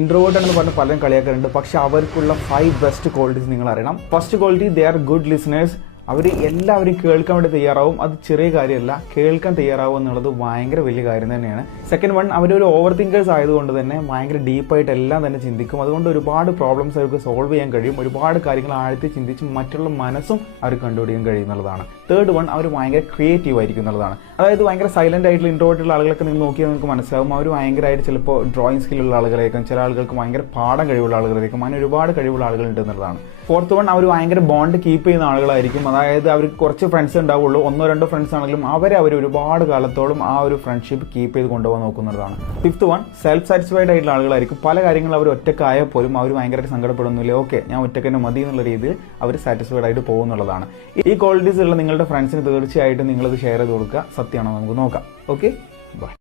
Introvert എന്ന് പറഞ്ഞ് പലരും കളിയാക്കാറുണ്ട്. പക്ഷെ അവർക്കുള്ള 5 ബെസ്റ്റ് ക്വാളിറ്റീസ് നിങ്ങൾ അറിയണം. First quality, they are good listeners. അവർ എല്ലാവരും കേൾക്കാൻ വേണ്ടി തയ്യാറാവും. അത് ചെറിയ കാര്യമല്ല, കേൾക്കാൻ തയ്യാറാവും എന്നുള്ളത് ഭയങ്കര വലിയ കാര്യം തന്നെയാണ്. സെക്കൻഡ് വൺ, അവരൊരു ഓവർ തിങ്കേഴ്സ് ആയതുകൊണ്ട് തന്നെ ഭയങ്കര ഡീപ്പായിട്ട് എല്ലാം തന്നെ ചിന്തിക്കും. അതുകൊണ്ട് ഒരുപാട് പ്രോബ്ലംസ് അവർക്ക് സോൾവ് ചെയ്യാൻ കഴിയും. ഒരുപാട് കാര്യങ്ങൾ ആഴ്ത്തി ചിന്തിച്ച് മറ്റുള്ള മനസ്സും അവർ കണ്ടുപിടിക്കാൻ കഴിയുന്നതാണ്. തേർഡ് വൺ, അവർ ഭയങ്കര ക്രിയേറ്റീവ് ആയിരിക്കും എന്നുള്ളതാണ്. അതായത് ഭയങ്കര സൈലന്റ് ആയിട്ടുള്ള ഇൻട്രോവേർട്ടുള്ള ആളുകളൊക്കെ നിങ്ങൾ നോക്കിയാൽ നിങ്ങൾക്ക് മനസ്സിലാവും. അവർ ഭയങ്കരമായിട്ട് ചിലപ്പോൾ ഡ്രോയിങ് സ്കില്ലുള്ള ആളുകളായിരിക്കും, ചില ആളുകൾക്ക് ഭയങ്കര പാഠം കഴിവുള്ള ആളുകളായിരിക്കും, അങ്ങനെ ഒരുപാട് കഴിവുള്ള ആളുകളുണ്ട് എന്നുള്ളതാണ്. ഫോർത്ത് വൺ, അവർ ഭയങ്കര ബോണ്ട് കീപ്പ് ചെയ്യുന്ന ആളുകളായിരിക്കും. അതായത് അവർക്ക് കുറച്ച് ഫ്രണ്ട്സ് ഉണ്ടാവുള്ളൂ, 1-2 ഫ്രണ്ട്സ് ആണെങ്കിലും അവർ ഒരുപാട് കാലത്തോളം ആ ഒരു ഫ്രണ്ട്ഷിപ്പ് കീപ്പ് ചെയ്ത് കൊണ്ടുപോകാൻ നോക്കുന്നതാണ്. ഫിഫ്ത്ത് വൺ, സെൽഫ് സാറ്റിസ്ഫൈഡ് ആയിട്ടുള്ള ആളുകളായിരിക്കും. പല കാര്യങ്ങളും അവർ ഒറ്റക്കായാൽ പോലും അവർ ഭയങ്കരമായിട്ട് സങ്കടപ്പെടുന്നില്ല. ഓക്കെ, ഞാൻ ഒറ്റക്ക് തന്നെ മതി എന്നുള്ള രീതിയിൽ അവർ സാറ്റിസ്ഫൈഡ് ആയിട്ട് പോകുന്നുള്ളതാണ്. ഈ ക്വാളിറ്റീസ് ഉള്ള നിങ്ങളുടെ ഫ്രണ്ട്സിന് തീർച്ചയായിട്ടും നിങ്ങളത് ഷെയർ ചെയ്ത് കൊടുക്കുക. സത്യമാണോ നമുക്ക് നോക്കാം. Okay, by.